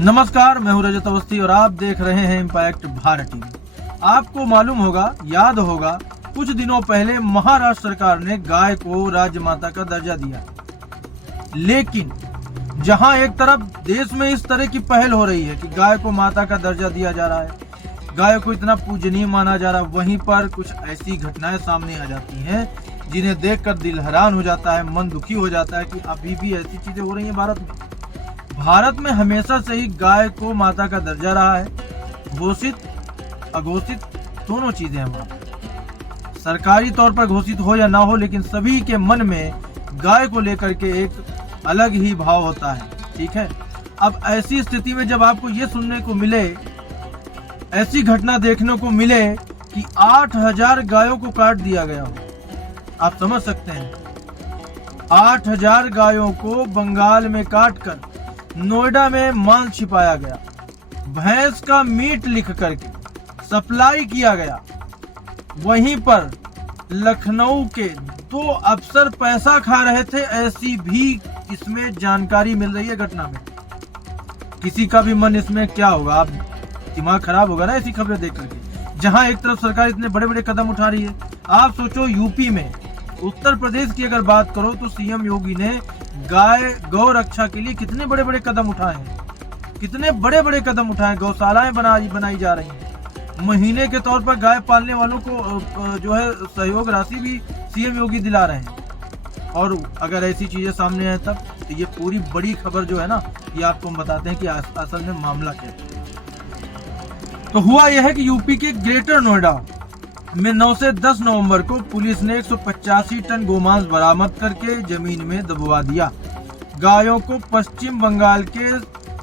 नमस्कार, मैं हूं रजत अवस्थी और आप देख रहे हैं इम्पैक्ट भारत टीवी। आपको मालूम होगा, याद होगा, कुछ दिनों पहले महाराष्ट्र सरकार ने गाय को राजमाता का दर्जा दिया। लेकिन जहां एक तरफ देश में इस तरह की पहल हो रही है कि गाय को माता का दर्जा दिया जा रहा है, गाय को इतना पूजनीय माना जा रहा है, वहीं पर कुछ ऐसी घटनाएं सामने आ जाती हैं जिन्हें देखकर दिल हैरान हो जाता है, मन दुखी हो जाता है कि अभी भी ऐसी चीजें हो रही हैं भारत में। भारत में हमेशा से ही गाय को माता का दर्जा रहा है। घोषित अघोषित दोनों चीजें हैं। सरकारी तौर पर घोषित हो या ना हो, लेकिन सभी के मन में गाय को लेकर के एक अलग ही भाव होता है। ठीक है, अब ऐसी स्थिति में जब आपको ये सुनने को मिले, ऐसी घटना देखने को मिले कि 8000 गायों को काट दिया गया हो, आप समझ सकते हैं। 8000 गायों को बंगाल में काटकर नोएडा में मांस छिपाया गया, भैंस का मीट लिख करके सप्लाई किया गया। वहीं पर लखनऊ के 2 अफसर पैसा खा रहे थे, ऐसी भी इसमें जानकारी मिल रही है घटना में। किसी का भी मन इसमें क्या होगा, आप दिमाग खराब होगा ना ऐसी खबरें देख करके। जहां एक तरफ सरकार इतने बड़े बड़े कदम उठा रही है, आप सोचो यूपी में, उत्तर प्रदेश की अगर बात करो तो सीएम योगी ने गौ रक्षा के लिए कितने बड़े बड़े कदम उठाए हैं, कितने बड़े बड़े कदम उठाए। गौशालाएं बनाई जा रही हैं। महीने के तौर पर गाय पालने वालों को जो है सहयोग राशि भी सीएम योगी दिला रहे हैं। और अगर ऐसी चीजें सामने आए तब तो ये पूरी बड़ी खबर जो है ना, ये आपको हम बताते हैं कि असल में मामला क्या है। तो हुआ यह है कि यूपी के ग्रेटर नोएडा में 9 से 10 नवंबर को पुलिस ने 185 टन गोमांस बरामद करके जमीन में दबवा दिया। गायों को पश्चिम बंगाल के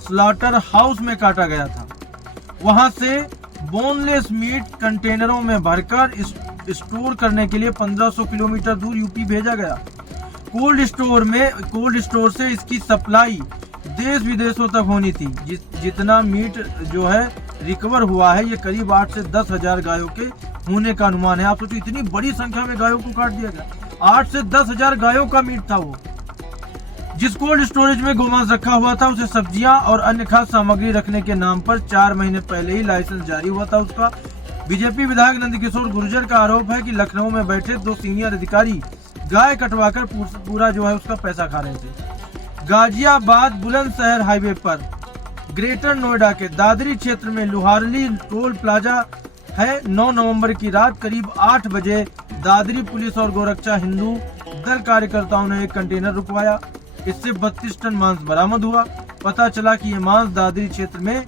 स्लॉटर हाउस में काटा गया था। वहां से बोनलेस मीट कंटेनरों में भरकर स्टोर करने के लिए 1500 किलोमीटर दूर यूपी भेजा गया। कोल्ड स्टोर से इसकी सप्लाई देश विदेशों तक होनी थी। जितना मीट जो है रिकवर हुआ है, ये करीब 8 से 10 हजार गायों के होने का अनुमान है। आप सोचिए, इतनी बड़ी संख्या में गायों को काट दिया गया। 8 से 10 हजार गायों का मीट था वो। जिस कोल्ड स्टोरेज में गोमांस रखा हुआ था, उसे सब्जियां और अन्य खाद्य सामग्री रखने के नाम पर 4 महीने पहले ही लाइसेंस जारी हुआ था उसका। बीजेपी विधायक नंदकिशोर गुर्जर का आरोप है कि लखनऊ में बैठे 2 सीनियर अधिकारी गाय कटवाकर पूरा जो है उसका पैसा खा रहे थे। गाजियाबाद बुलंदशहर हाईवे पर ग्रेटर नोएडा के दादरी क्षेत्र में लुहारली टोल प्लाजा है। 9 नवंबर की रात करीब 8 बजे दादरी पुलिस और गोरक्षा हिंदू दल कार्यकर्ताओं ने एक कंटेनर रुकवाया। इससे 32 टन मांस बरामद हुआ। पता चला कि यह मांस दादरी क्षेत्र में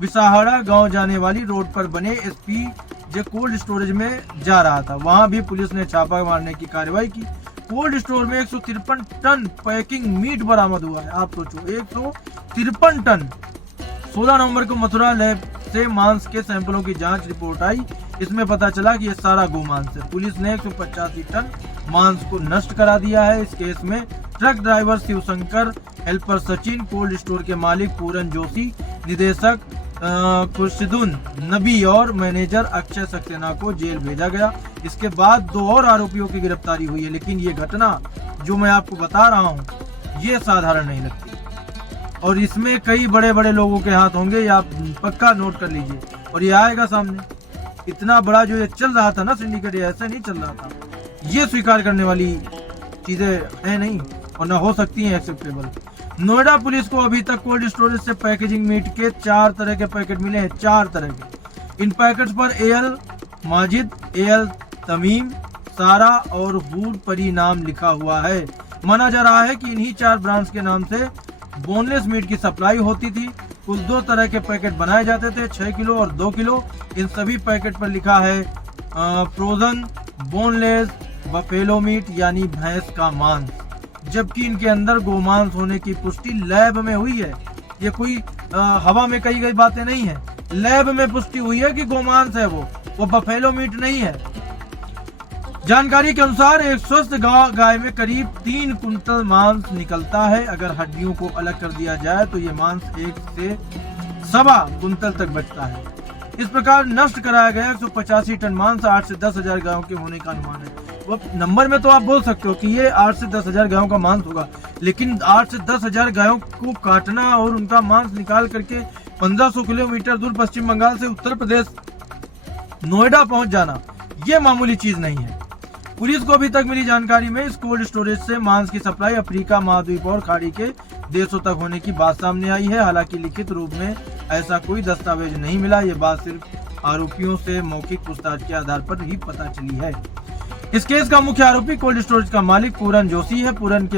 बिसाहड़ा गांव जाने वाली रोड पर बने एसपीजे कोल्ड स्टोरेज में जा रहा था। वहां भी पुलिस ने छापा मारने की कार्रवाई की। कोल्ड स्टोर में 153 टन पैकिंग मीट बरामद हुआ है। आप सोचो, 153 टन। 16 नवंबर को मथुरा लैब से मांस के सैंपलों की जांच रिपोर्ट आई। इसमें पता चला कि यह सारा गोमांस है। पुलिस ने 185 टन मांस को नष्ट करा दिया है। इस केस में truck driver Shivshankar, helper Sachin, cold store के मालिक पूरन जोशी, निदेशक खुर्शीदुन नबी और मैनेजर अक्षय सक्सेना को जेल भेजा गया। इसके बाद 2 और आरोपियों की गिरफ्तारी हुई है। लेकिन ये घटना जो मैं आपको बता रहा हूँ, ये साधारण नहीं लगती और इसमें कई बड़े बड़े लोगों के हाथ होंगे, ये आप पक्का नोट कर लीजिए। और ये आएगा सामने। इतना बड़ा जो ये चल रहा था ना सिंडिकेट, ऐसे नहीं चल रहा था। ये स्वीकार करने वाली चीजें है नहीं और ना हो सकती हैं एक्सेप्टेबल। नोएडा पुलिस को अभी तक कोल्ड स्टोरेज से पैकेजिंग मीट के 4 तरह के पैकेट मिले हैं। 4 तरह के। इन पैकेट्स पर एल माजिद, एल तमीम, सारा और हूर परी नाम लिखा हुआ है। माना जा रहा है कि इन्हीं 4 ब्रांड्स के नाम से बोनलेस मीट की सप्लाई होती थी। कुल 2 तरह के पैकेट बनाए जाते थे, 6 किलो और 2 किलो। इन सभी पैकेट पर लिखा है फ्रोजन बोनलेस बफेलो मीट, यानी भैंस का मांस, जबकि इनके अंदर गोमांस होने की पुष्टि लैब में हुई है। ये कोई हवा में कही गई बातें नहीं है। लैब में पुष्टि हुई है कि गोमांस है वो बफेलो मीट नहीं है। जानकारी के अनुसार एक स्वस्थ गाय में करीब 3 कुंतल मांस निकलता है। अगर हड्डियों को अलग कर दिया जाए तो ये मांस 1 से 1.25 कुंतल तक बचता है। इस प्रकार नष्ट कराया गया 185 टन मांस 8 से 10 हजार गायों के होने का अनुमान है। वो नंबर में तो आप बोल सकते हो कि ये 8 से 10 हजार गायों का मांस होगा, लेकिन 8 से 10 हजार गायों को काटना और उनका मांस निकाल करके 1500 किलोमीटर दूर पश्चिम बंगाल से उत्तर प्रदेश नोएडा पहुंच जाना, ये मामूली चीज नहीं है। पुलिस को अभी तक मिली जानकारी में इस कोल्ड स्टोरेज से मांस की सप्लाई अफ्रीका, महाद्वीप और खाड़ी के देशों तक होने की बात सामने आई है। हालांकि लिखित रूप में ऐसा कोई दस्तावेज नहीं मिला, ये बात सिर्फ आरोपियों से मौखिक पूछताछ के आधार पर ही पता चली है। इस केस का मुख्य आरोपी कोल्ड स्टोरेज का मालिक पूरन जोशी है। पूरन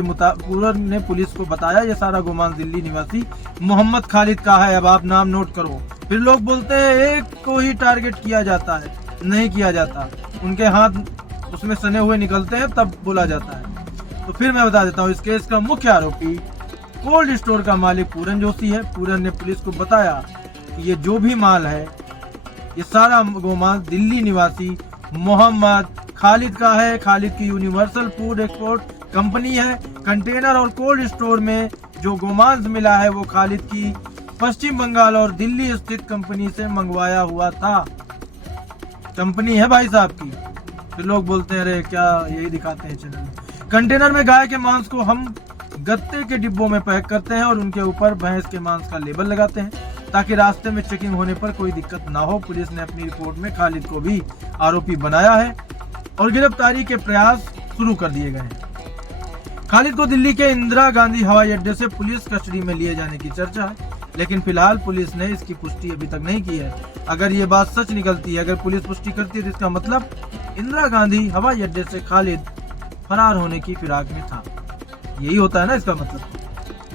ने पुलिस को बताया ये सारा गोमांस दिल्ली निवासी मोहम्मद खालिद का है। अब आप नाम नोट करो। फिर लोग बोलते हैं एक को ही टारगेट किया जाता है, नहीं किया जाता, उनके हाथ उसमें सने हुए निकलते हैं तब बोला जाता है। तो फिर मैं बता देता हूँ, इस केस का मुख्य आरोपी कोल्ड स्टोर का मालिक पूरन जोशी है। पूरन ने पुलिस को बताया कि ये जो भी माल है, ये सारा गोमांस दिल्ली निवासी मोहम्मद खालिद का है। खालिद की यूनिवर्सल फूड एक्सपोर्ट कंपनी है। कंटेनर और कोल्ड स्टोर में जो गोमांस मिला है वो खालिद की पश्चिम बंगाल और दिल्ली स्थित कंपनी से मंगवाया हुआ था। कंपनी है भाई साहब की। फिर लोग बोलते हैं अरे क्या यही दिखाते हैं चैनल में। कंटेनर में गाय के मांस को हम गत्ते के डिब्बों में पैक करते हैं और उनके ऊपर भैंस के मांस का लेबल लगाते हैं ताकि रास्ते में चेकिंग होने पर कोई दिक्कत ना हो। पुलिस ने अपनी रिपोर्ट में खालिद को भी आरोपी बनाया है और गिरफ्तारी के प्रयास शुरू कर दिए गए हैं। खालिद को दिल्ली के इंदिरा गांधी हवाई अड्डे से पुलिस कस्टडी में लिए जाने की चर्चा है, लेकिन फिलहाल पुलिस ने इसकी पुष्टि अभी तक नहीं की है। अगर ये बात सच निकलती है, अगर पुलिस पुष्टि करती है तो इसका मतलब इंदिरा गांधी हवाई अड्डे से खालिद फरार होने की फिराक में था। यही होता है ना इसका मतलब।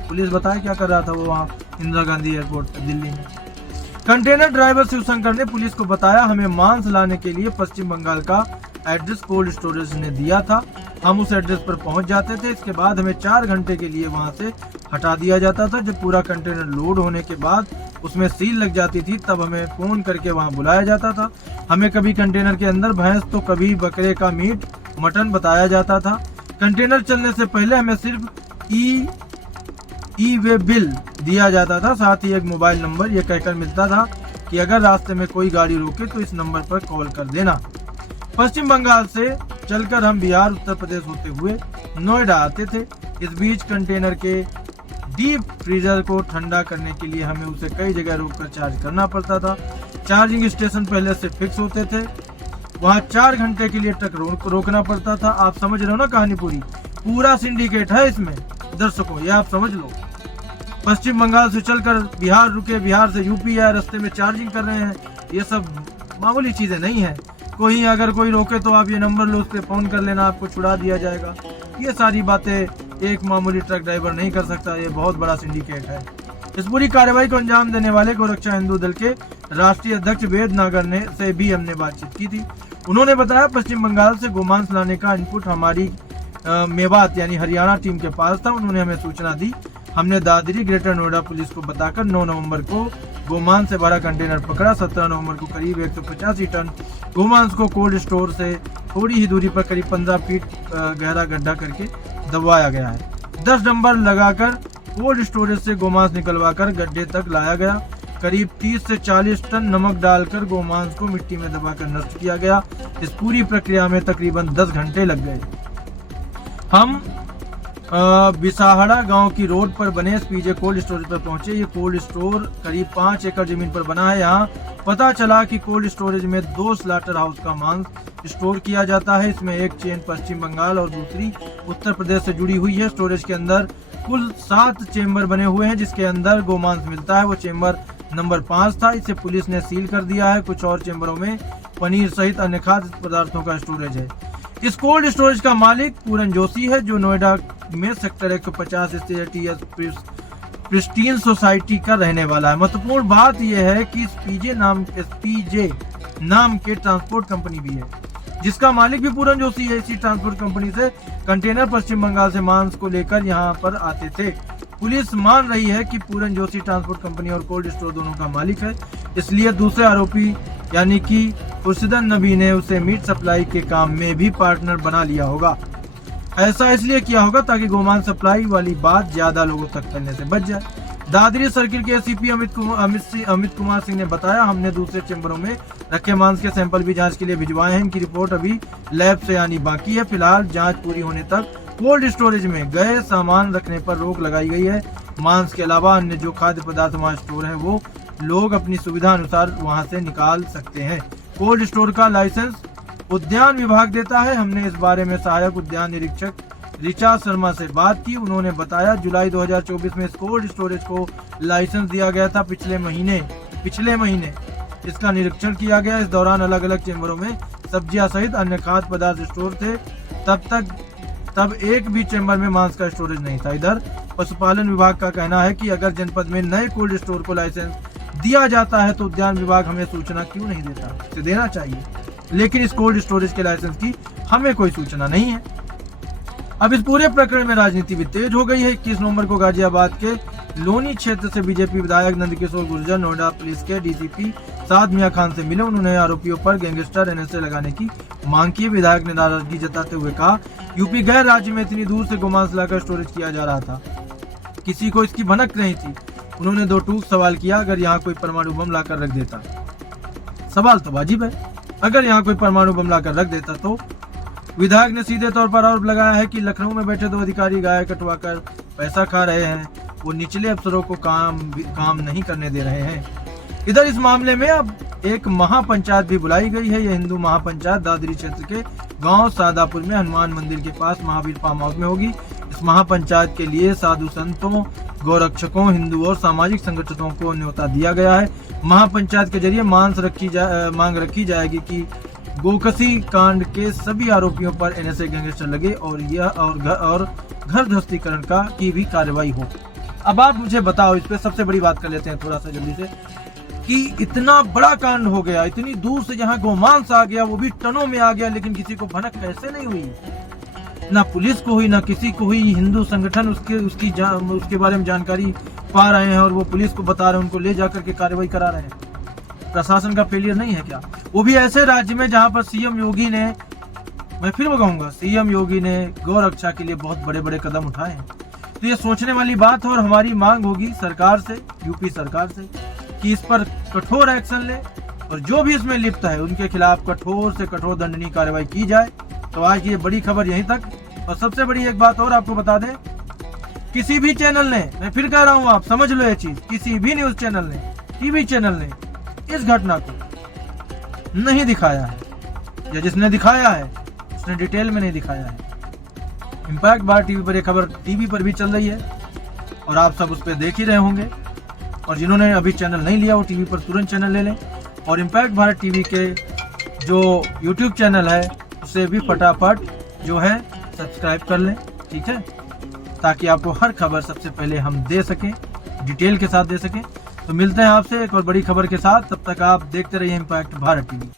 पुलिस बताए क्या कर रहा था वो वहाँ इंदिरा गांधी एयरपोर्ट दिल्ली में। कंटेनर ड्राइवर शिवशंकर ने पुलिस को बताया हमें मांस लाने के लिए पश्चिम बंगाल का एड्रेस कोल्ड स्टोरेज ने दिया था। हम उस एड्रेस पर पहुंच जाते थे। इसके बाद हमें 4 घंटे के लिए वहां से हटा दिया जाता था। जब पूरा कंटेनर लोड होने के बाद उसमें सील लग जाती थी तब हमें फोन करके वहां बुलाया जाता था। हमें कभी कंटेनर के अंदर भैंस तो कभी बकरे का मीट, मटन बताया जाता था। कंटेनर चलने से पहले हमें सिर्फ ई वे बिल दिया जाता था, साथ ही एक मोबाइल नंबर ये कहकर मिलता था कि अगर रास्ते में कोई गाड़ी रोके तो इस नंबर पर कॉल कर देना। पश्चिम बंगाल से चलकर हम बिहार, उत्तर प्रदेश होते हुए नोएडा आते थे। इस बीच कंटेनर के डीप फ्रीजर को ठंडा करने के लिए हमें उसे कई जगह रोककर चार्ज करना पड़ता था। चार्जिंग स्टेशन पहले से फिक्स होते थे, वहाँ 4 घंटे के लिए ट्रक रोकना पड़ता था। आप समझ रहे हो ना कहानी पूरा सिंडिकेट है इसमें दर्शकों, ये आप समझ लो। पश्चिम बंगाल से चलकर बिहार रुके, बिहार से यूपी आए, रास्ते में चार्जिंग कर रहे हैं। ये सब मामूली चीजें नहीं है। अगर कोई रोके तो आप ये नंबर लो, उस पर फोन कर लेना, आपको छुड़ा दिया जाएगा। ये सारी बातें एक मामूली ट्रक ड्राइवर नहीं कर सकता, ये बहुत बड़ा सिंडिकेट है। इस पूरी कार्रवाई को अंजाम देने वाले गोरक्षा हिंदू दल के राष्ट्रीय अध्यक्ष वेद नागर ने से भी हमने बातचीत की थी। उन्होंने बताया पश्चिम बंगाल से गोमांस लाने का इनपुट हमारी मेवात यानी हरियाणा टीम के पास था। उन्होंने हमें सूचना दी। हमने दादरी ग्रेटर नोएडा पुलिस को बताकर 9 नवंबर को गोमांस से भरा कंटेनर पकड़ा। 17 नवंबर को करीब 185 टन गोमांस को कोल्ड स्टोर से थोड़ी ही दूरी पर करीब 15 फीट गहरा गड्ढा करके दबाया गया है। 10 डंबर लगाकर कोल्ड स्टोरेज से गोमांस निकलवाकर गड्ढे तक लाया गया। करीब 30 से 40 टन नमक डालकर गोमांस को मिट्टी में दबाकर नष्ट किया गया। इस पूरी प्रक्रिया में तकरीबन 10 घंटे लग गए। हम बिसाहड़ा गांव की रोड पर बने एसपीजे कोल्ड स्टोरेज पर पहुंचे। ये कोल्ड स्टोर करीब 5 एकड़ जमीन पर बना है। यहाँ पता चला कि कोल्ड स्टोरेज में 2 स्लाटर हाउस का मांस स्टोर किया जाता है। इसमें एक चेन पश्चिम बंगाल और दूसरी उत्तर प्रदेश से जुड़ी हुई है। स्टोरेज के अंदर कुल 7 चेम्बर बने हुए हैं जिसके अंदर गोमांस मिलता है। वो चेम्बर नंबर 5 था, इसे पुलिस ने सील कर दिया है। कुछ और चेम्बरों में पनीर सहित अन्य खाद्य पदार्थों का स्टोरेज है। इस कोल्ड स्टोरेज का मालिक पूरन जोशी है जो नोएडा में सेक्टर 150 स्टेट प्रिस्टीन सोसाइटी का रहने वाला है। महत्वपूर्ण बात यह है कि एसपीजे नाम के ट्रांसपोर्ट कंपनी भी है जिसका मालिक भी पूरन जोशी है। इसी ट्रांसपोर्ट कंपनी से कंटेनर पश्चिम बंगाल से मांस को लेकर यहाँ पर आते थे। पुलिस मान रही है कि पूरन जोशी ट्रांसपोर्ट कंपनी और कोल्ड स्टोर दोनों का मालिक है, इसलिए दूसरे आरोपी यानी कि खुर्शीदन नबी ने उसे मीट सप्लाई के काम में भी पार्टनर बना लिया होगा। ऐसा इसलिए किया होगा ताकि गोमांस सप्लाई वाली बात ज्यादा लोगों तक फैलने से बच जाए। दादरी सर्किल के एसीपी अमित कुमार सिंह ने बताया, हमने दूसरे चैम्बरों में रखे मांस के सैंपल भी जांच के लिए भिजवाए हैं। इनकी रिपोर्ट अभी लैब से आनी बाकी है। फिलहाल जांच पूरी होने तक कोल्ड स्टोरेज में गए सामान रखने पर रोक लगाई गई है। मांस के अलावा अन्य जो खाद्य पदार्थ वहाँ स्टोर है वो लोग अपनी सुविधा अनुसार वहाँ से निकाल सकते हैं। कोल्ड स्टोर का लाइसेंस उद्यान विभाग देता है। हमने इस बारे में सहायक उद्यान निरीक्षक ऋचा शर्मा से बात की। उन्होंने बताया, जुलाई 2024 में इस कोल्ड स्टोरेज को लाइसेंस दिया गया था। पिछले महीने इसका निरीक्षण किया गया। इस दौरान अलग अलग चैम्बरों में सब्जियां सहित अन्य खाद्य पदार्थ स्टोर थे। तब एक भी चैम्बर में मांस का स्टोरेज नहीं था। इधर पशुपालन विभाग का कहना है कि अगर जनपद में नए कोल्ड स्टोर को लाइसेंस दिया जाता है तो उद्यान विभाग हमें सूचना क्यों नहीं देता? इसे देना चाहिए, लेकिन इस कोल्ड स्टोरेज के लाइसेंस की हमें कोई सूचना नहीं है। अब इस पूरे प्रकरण में राजनीति भी तेज हो गई है। 21 नवंबर को गाजियाबाद के लोनी क्षेत्र से बीजेपी विधायक नंदकिशोर गुर्जर नोएडा पुलिस के डीसीपी साद मियां खान से मिले। उन्होंने आरोपियों पर गैंगस्टर एनएसए लगाने की मांग की। विधायक ने नाराजगी जताते हुए कहा, यूपी गैर राज्य में इतनी दूर से गोमांस लाकर स्टोरेज किया जा रहा था, किसी को इसकी भनक नहीं थी। उन्होंने दो टूक सवाल किया, अगर यहाँ कोई परमाणु बम लाकर रख देता? सवाल तो वाजिब है, अगर यहाँ कोई परमाणु बम लाकर रख देता तो? विधायक ने सीधे तौर पर आरोप लगाया है कि लखनऊ में बैठे 2 अधिकारी गाय कटवाकर पैसा खा रहे हैं। वो निचले अफसरों को काम नहीं करने दे रहे हैं। इधर इस मामले में अब एक महापंचायत भी बुलाई गई है। यह हिंदू महापंचायत दादरी क्षेत्र के गांव सादापुर में हनुमान मंदिर के पास महावीर फार्म हाउस में होगी। इस महापंचायत के लिए साधु संतों, गौरक्षकों, हिंदू और सामाजिक संगठनों को न्योता दिया गया है। महापंचायत के जरिए मांग रखी जाएगी कि गोकसी कांड के सभी आरोपियों पर एनएसए गैंगस्टर लगे और घर ध्वस्तीकरण की भी कार्रवाई हो। अब आप मुझे बताओ, इस पे सबसे बड़ी बात कर लेते हैं थोड़ा सा जल्दी से, कि इतना बड़ा कांड हो गया, इतनी दूर से यहाँ गोमांस आ गया, वो भी टनों में आ गया, लेकिन किसी को भनक कैसे नहीं हुई? ना पुलिस को हुई, ना किसी को हुई। हिंदू संगठन उसके बारे में जानकारी पा रहे हैं और वो पुलिस को बता रहे हैं, उनको ले जाकर के कार्रवाई करा रहे हैं। प्रशासन का फेलियर नहीं है क्या? वो भी ऐसे राज्य में जहाँ पर सीएम योगी ने, मैं फिर कहूंगा, सीएम योगी ने गौ रक्षा के लिए बहुत बड़े बड़े कदम उठाए हैं। तो ये सोचने वाली बात है और हमारी मांग होगी सरकार से, यूपी सरकार से, कि इस पर कठोर एक्शन ले और जो भी इसमें लिप्त है उनके खिलाफ कठोर से कठोर दंडनीय कार्रवाई की जाए। तो आज की ये बड़ी खबर यहीं तक। और सबसे बड़ी एक बात और आपको बता दें, किसी भी चैनल ने, मैं फिर कह रहा हूँ, आप समझ लो ये चीज, किसी भी न्यूज चैनल ने, टीवी चैनल ने इस घटना को नहीं दिखाया है, या जिसने दिखाया है उसने डिटेल में नहीं दिखाया है। इम्पैक्ट भारत टीवी पर यह खबर टीवी पर भी चल रही है और आप सब उस पर देख ही रहे होंगे। और जिन्होंने अभी चैनल नहीं लिया वो टीवी पर तुरंत चैनल ले लें और इम्पैक्ट भारत टीवी के जो यूट्यूब चैनल है उसे भी फटाफट जो है सब्सक्राइब कर लें, ठीक है, ताकि आपको हर खबर सबसे पहले हम दे सकें, डिटेल के साथ दे सकें। तो मिलते हैं आपसे एक और बड़ी खबर के साथ, तब तक आप देखते रहिए इम्पैक्ट भारत टीवी।